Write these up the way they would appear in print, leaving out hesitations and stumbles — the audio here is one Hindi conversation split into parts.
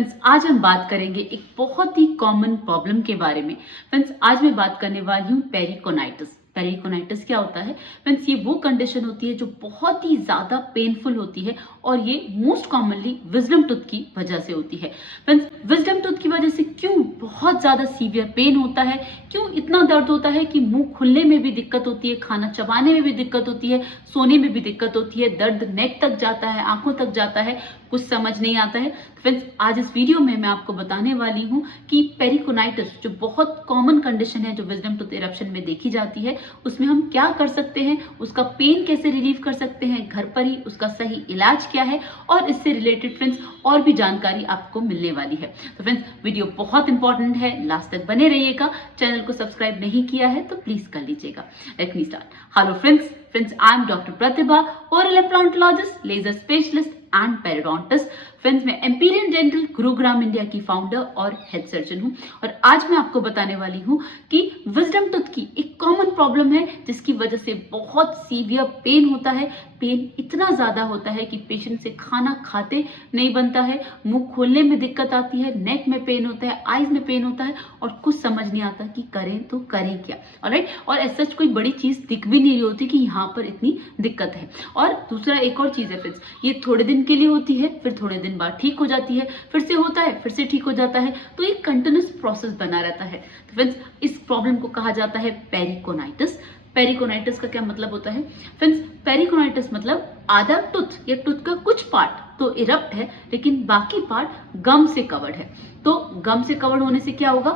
फ्रेंड्स आज हम बात करेंगे एक बहुत ही कॉमन प्रॉब्लम के बारे में। फ्रेंड्स आज मैं बात करने वाली हूँ पेरिकोनाइटिस। पेरिकोनाइटिस क्या होता है फ्रेंड्स? ये वो कंडीशन होती है जो बहुत ही ज्यादा पेनफुल होती है और ये मोस्ट कॉमनली विजडम टूथ की वजह से होती है। फ्रेंड्स विजडम टूथ की वजह से क्यों बहुत ज्यादा सीवियर पेन होता है, क्यों इतना दर्द होता है कि मुंह खुलने में भी दिक्कत होती है, खाना चबाने में भी दिक्कत होती है, सोने में भी दिक्कत होती है, दर्द नेक तक जाता है, आंखों तक जाता है, कुछ समझ नहीं आता है। फ्रेंड्स आज इस वीडियो में मैं आपको बताने वाली हूँ कि पेरिकोनाइटिस जो बहुत कॉमन कंडीशन है जो विजडम टूथ इरप्शन में देखी जाती है, उसमें हम क्या कर सकते हैं, उसका पेन कैसे रिलीव कर सकते हैं घर पर ही, उसका सही इलाज क्या है और इससे रिलेटेड फ्रेंड्स और भी जानकारी आपको मिलने वाली है। तो फ्रेंड्स वीडियो बहुत इंपॉर्टेंट है, लास्ट तक बने रहिएगा। चैनल को सब्सक्राइब नहीं किया है तो प्लीज कर लीजिएगा। Let me start. Hello friends I am doctor Pratibha, oral implantologist, laser specialist and periodontist. Friends मैं एम्पीरियन डेंटल गुरुग्राम इंडिया की फाउंडर और हेड सर्जन हूं और आज मैं आपको बताने वाली हूं कि विजडम टूथ की एक कॉमन प्रॉब्लम है जिसकी वजह से बहुत सीवियर पेन होता है। पेन इतना ज्यादा होता है कि पेशेंट से खाना खाते नहीं बनता है, मुंह खोलने में दिक्कत आती है, नेक में पेन होता है, आईज में पेन होता है और कुछ समझ नहीं आता कि करें तो करें क्या। ऑलराइट, और ऐसा कोई बड़ी चीज दिख भी नहीं रही होती कि यहाँ पर इतनी दिक्कत है। और दूसरा एक और चीज है फ्रेंड्स, ये थोड़े दिन के लिए होती है, फिर थोड़े दिन बाद ठीक हो जाती है, फिर से होता है, फिर से ठीक हो जाता है, तो एक कंटिन्यूअस प्रोसेस बना रहता है। तो फ्रेंड्स इस प्रॉब्लम को कहा जाता है पेरिकोनाइटिस। पेरिकोनाइटिस का क्या मतलब होता है फ्रेंड्स? पेरिकोनाइटिस मतलब आधा टूथ या टूथ का कुछ पार्ट तो इरप्ट है लेकिन बाकी पार्ट गम से कवर्ड है। तो गम से कवर्ड होने से क्या होगा?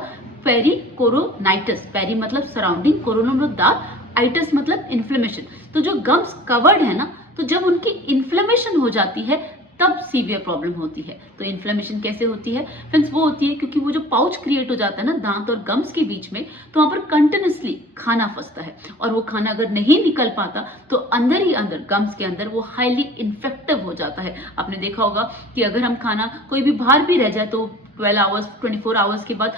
पेरिकोरोनाइटिस। पेरी मतलब सराउंडिंग, कोरोना मतलब दांत, आइटिस मतलब इन्फ्लेमेशन। तो जो गम्स कवर्ड है ना, तो जब उनकी इन्फ्लेमेशन हो जाती है तब सीवियर प्रॉब्लम होती है। तो इन्फ्लेमेशन कैसे होती है फ्रेंड्स? वो होती है क्योंकि वो जो पाउच क्रिएट हो जाता है ना दांत और गम्स के बीच में, तो वहां पर कंटिन्यूसली खाना फंसता है और वो खाना अगर नहीं निकल पाता तो अंदर ही अंदर गम्स के अंदर वो हाईली इन्फेक्टिव हो जाता है। आपने देखा होगा कि अगर हम खाना कोई भी बाहर भी रह जाए तो 12 आवर्स 24 आवर्स के बाद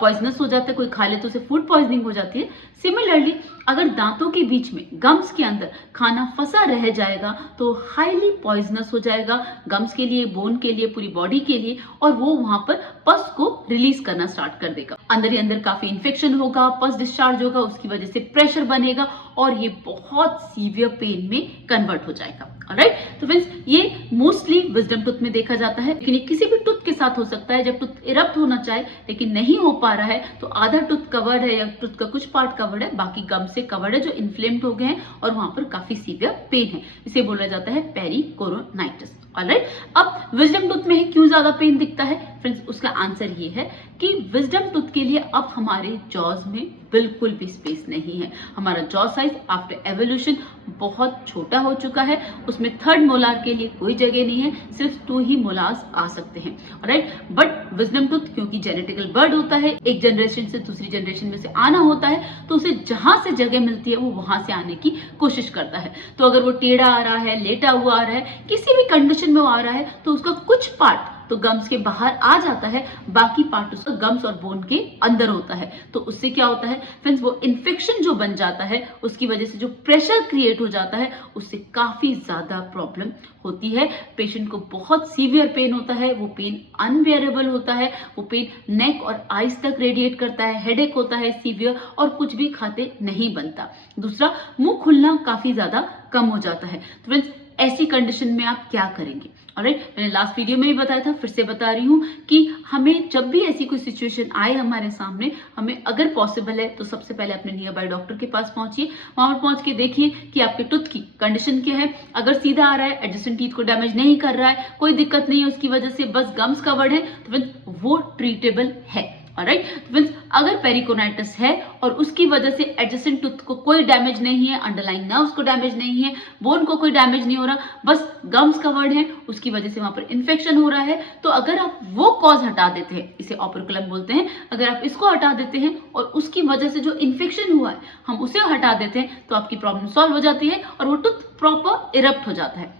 पॉइजनस हो जाता है, कोई खा ले तो उसे फूड पॉइजनिंग हो जाती है। सिमिलरली अगर दांतों के बीच में गम्स के अंदर खाना फंसा रह जाएगा तो हाईली पॉइजनस हो जाएगा गम्स के लिए, बोन के लिए, पूरी बॉडी के लिए, और वो वहां पर पस को रिलीज करना स्टार्ट कर देगा। अंदर ही अंदर काफी इन्फेक्शन होगा, पस डिस्चार्ज होगा, उसकी वजह से प्रेशर बनेगा और ये बहुत सीवियर पेन में कन्वर्ट हो जाएगा। ऑलराइट, तो फ्रेंड्स ये मोस्टली विजडम टूथ में देखा जाता है, लेकिन ये किसी भी टूथ के साथ हो सकता है। जब टूथ इरप्ट होना चाहे लेकिन नहीं हो पा रहा है तो आधा टूथ कवर्ड है या टूथ का कुछ पार्ट कवर्ड है, बाकी गम से कवर्ड है जो इन्फ्लेम्ड हो गए हैं और वहां पर काफी सीवियर पेन है। इसे बोला जाता है पेरिकोरोनाइटिस। ऑलराइट, अब विजडम टूथ में क्यों ज्यादा पेन दिखता है फ्रेंड्स? उसका आंसर ये है कि विजडम टूथ के लिए अब हमारे जॉज में बिल्कुल भी स्पेस नहीं है। हमारा जॉ साइज आफ्टर एवोल्यूशन बहुत छोटा हो चुका है, उसमें थर्ड मोलार के लिए कोई जगह नहीं है, सिर्फ 2 ही मोलार्स आ सकते हैं। ऑलराइट, बट विजडम टूथ क्योंकि जेनेटिकल बर्ड होता है, एक जनरेशन से दूसरी जनरेशन में से आना होता है, तो उसे जहां से जगह मिलती है वो वहां से आने की कोशिश करता है। तो अगर वो टेढ़ा आ रहा है, लेटा हुआ आ रहा है, किसी भी कंडीशन में वो आ रहा है, तो उसका कुछ पार्ट तो गम्स के बाहर आ जाता है, बाकी पार्ट उसका गम्स और बोन के अंदर होता है। तो उससे क्या होता है फ्रेंड्स? वो इन्फेक्शन जो बन जाता है उसकी वजह से जो प्रेशर क्रिएट हो जाता है उससे काफी ज्यादा प्रॉब्लम होती है। पेशेंट को बहुत सीवियर पेन होता है, वो पेन अनबेयरेबल होता है, वो पेन नेक और आईज तक रेडिएट करता है, हेडेक होता है सीवियर और कुछ भी खाते नहीं बनता। दूसरा, मुंह खुलना काफी ज्यादा कम हो जाता है। तो फ्रेंड्स ऐसी कंडीशन में आप क्या करेंगे? ऑलराइट, मैंने लास्ट वीडियो में भी बताया था, फिर से बता रही हूँ कि हमें जब भी ऐसी कोई सिचुएशन आए हमारे सामने, हमें अगर पॉसिबल है तो सबसे पहले अपने नियर बाय डॉक्टर के पास पहुंचिए। वहां पर पहुंच के देखिए कि आपके टूथ की कंडीशन क्या है। अगर सीधा आ रहा है, एडजेसेंट टीथ को डैमेज नहीं कर रहा है, कोई दिक्कत नहीं है उसकी वजह से, बस गम्स कवर्ड है, तो वो ट्रीटेबल है। ऑलराइट, फ्रेंड्स अगर पेरिकोनाइटिस है और उसकी वजह से एडजेसेंट टूथ को कोई डैमेज नहीं है, अंडरलाइन नर्व्स को डैमेज नहीं है, बोन को कोई डैमेज नहीं हो रहा, बस गम्स कवर्ड है, उसकी वजह से वहां पर इन्फेक्शन हो रहा है, तो अगर आप वो कॉज हटा देते हैं, इसे ओपरकुलम बोलते हैं, अगर आप इसको हटा देते हैं और उसकी वजह से जो इन्फेक्शन हुआ है हम उसे हटा देते हैं तो आपकी प्रॉब्लम सॉल्व हो जाती है और वो टूथ प्रॉपर इरप्ट हो जाता है।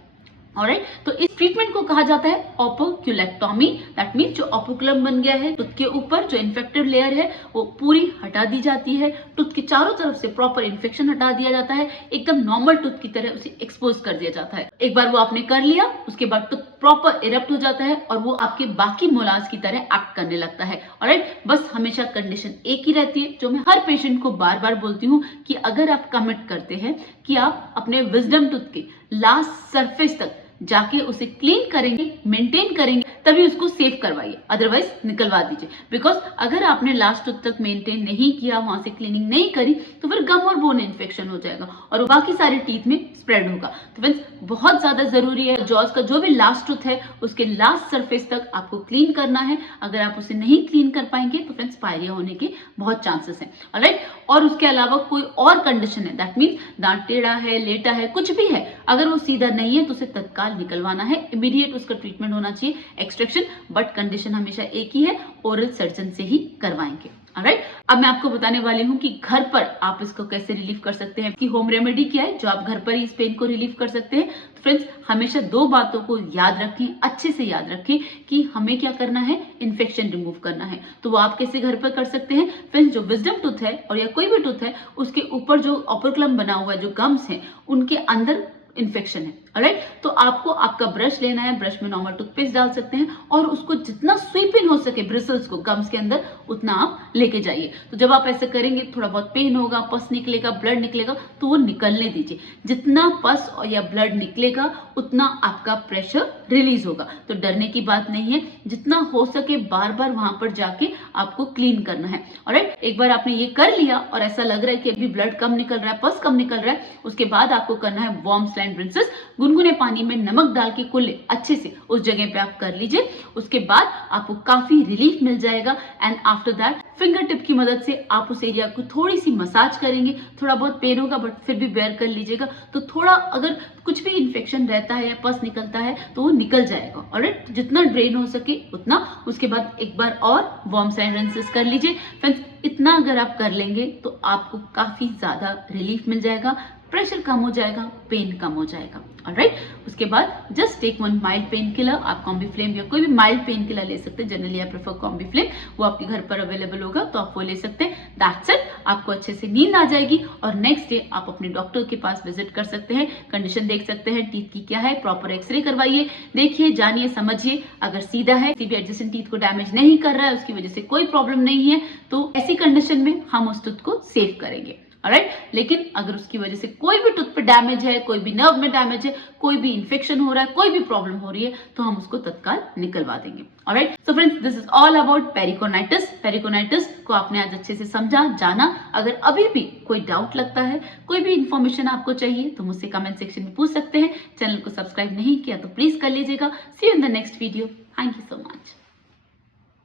ऑलराइट, तो इस ट्रीटमेंट को कहा जाता है ओपोक्यूलेक्टोमी। दैट मीन्स जो ओपोक्यूलम बन गया है टूथ के ऊपर, जो इन्फेक्टेड लेयर है वो पूरी हटा दी जाती है, टूथ के चारों तरफ से प्रॉपर इन्फेक्शन हटा दिया जाता है, एकदम नॉर्मल टूथ की तरह उसे एक्सपोज कर दिया जाता है। एक बार वो आपने कर लिया, उसके बाद टूथ प्रॉपर इरप्ट हो जाता है और वो आपके बाकी मोलाज की तरह एक्ट करने लगता है। ऑलराइट, बस हमेशा कंडीशन एक ही रहती है जो मैं हर पेशेंट को बार बार बोलती हूँ कि अगर आप कमिट करते हैं कि आप अपने विजडम टूथ के लास्ट सरफेस तक जाके उसे क्लीन करेंगे, मेंटेन करेंगे, तभी उसको सेव करवाइए, अदरवाइज निकलवा दीजिए। बिकॉज अगर आपने लास्ट टूथ तक मेंटेन नहीं किया, वहां से क्लीनिंग नहीं करी, तो फिर गम और बोन इन्फेक्शन हो जाएगा और बाकी सारे टीथ में स्प्रेड होगा। तो फ्रेंड्स, बहुत ज्यादा जरूरी है जॉज का जो भी लास्ट टूथ है उसके लास्ट सरफेस तक आपको क्लीन करना है। अगर आप उसे नहीं क्लीन कर पाएंगे तो फ्रेंड्स पायरिया होने के बहुत चांसेस हैं। ऑलराइट, और उसके अलावा कोई और कंडीशन है, दैट मीन्स दांत टेढ़ा है, लेटा है, कुछ भी है, अगर वो सीधा नहीं है तो उसे तत्काल निकलवाना है, इमीडिएट उसका ट्रीटमेंट होना चाहिए, एक्सट्रैक्शन। बट कंडीशन हमेशा एक ही है, ओरल सर्जन से ही करवाएंगे। ऑलराइट, अब मैं आपको बताने वाली हूँ कि घर पर आप इसको कैसे रिलीव कर सकते हैं, कि होम रेमेडी क्या है जो आप घर पर ही इस पेन को रिलीव कर सकते हैं। तो फ्रेंड्स, हमेशा दो बातों को याद रखें, अच्छे से याद रखें कि हमें क्या करना है, इन्फेक्शन रिमूव करना है। तो वो आप कैसे घर पर कर सकते हैं फ्रेंड्स, जो विजडम टूथ है और या कोई भी टूथ है उसके ऊपर जो ओपरक्लम बना हुआ है, जो गम्स हैं, उनके अंदर इन्फेक्शन है। ऑलराइट, तो आपको आपका ब्रश लेना है, ब्रश में नॉर्मल टूथपेस्ट डाल सकते हैं और उसको जितना स्वीप इन हो सके ब्रिसल्स को गम्स के अंदर, उतना आप लेके जाइए। तो जब आप ऐसे करेंगे थोड़ा बहुत पेन होगा, पस निकलेगा, ब्लड निकलेगा, तो वो निकलने दीजिए। जितना पस और या ब्लड निकलेगा उतना आपका प्रेशर रिलीज होगा। तो डरने की बात नहीं है, जितना हो सके बार बार वहां पर जाके आपको क्लीन करना है। ऑलराइट, एक बार आपने ये कर लिया और ऐसा लग रहा है कि अभी ब्लड कम निकल रहा है, पस कम निकल रहा है, उसके बाद आपको करना है वार्म स्लैंड रिंसेस। गुनगुने पानी में नमक डाल के कुल्ले अच्छे से उस जगह पे आप कर लीजिए। उसके बाद आपको काफी रिलीफ मिल जाएगा। And after that finger tip की मदद से आप उस एरिया को थोड़ी सी मसाज करेंगे। थोड़ा बहुत पेन होगा बट फिर भी बेयर कर लीजिएगा। तो थोड़ा अगर कुछ भी इन्फेक्शन रहता है या पस निकलता है तो वो निकल जाएगा। ऑलराइट, जितना ड्रेन हो सके उतना। उसके बाद एक बार और वार्म स्लैंड रिंसेस कर लीजिए। फ्रेंड्स, इतना अगर आप कर लेंगे तो आपको काफी ज्यादा रिलीफ मिल जाएगा, प्रेशर कम हो जाएगा, पेन कम हो जाएगा। ऑलराइट, उसके बाद just take one mild pain killer. आप कॉम्बीफ्लेम या कोई भी माइल्ड पेन किलर ले सकते हैं। जनरली आई प्रेफर कॉम्बीफ्लेम, वो आपके घर पर अवेलेबल होगा तो आप वो ले सकते हैं। दैट्स इट, आपको अच्छे से नींद आ जाएगी और नेक्स्ट डे आप अपने डॉक्टर के पास विजिट कर सकते हैं, कंडीशन देख सकते हैं टीथ की क्या है, प्रॉपर एक्सरे करवाइए, देखिए, जानिए, समझिए। अगर सीधा है, किसी भी एडजेसेंट टीथ को डैमेज नहीं कर रहा है, उसकी वजह से कोई प्रॉब्लम नहीं है, तो ऐसी कंडीशन में हम उस टूथ को सेव करेंगे। ऑलराइट, लेकिन अगर उसकी वजह से कोई भी टूथ पे डैमेज है, कोई भी नर्व में डैमेज है, कोई भी इन्फेक्शन हो रहा है, कोई भी प्रॉब्लम हो रही है, तो हम उसको तत्काल निकलवा देंगे। Alright, so friends, this is all about pericoronitis. Pericoronitis को आपने आज अच्छे से समझा, जाना। अगर अभी भी कोई डाउट लगता है, कोई भी इंफॉर्मेशन आपको चाहिए, तो मुझसे कमेंट सेक्शन में पूछ सकते हैं। चैनल को सब्सक्राइब नहीं किया तो प्लीज कर लीजिएगा। See you in the next video. Thank you so much.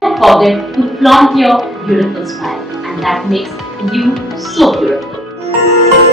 Don't forget to flaunt your beautiful smile, and that makes you so beautiful.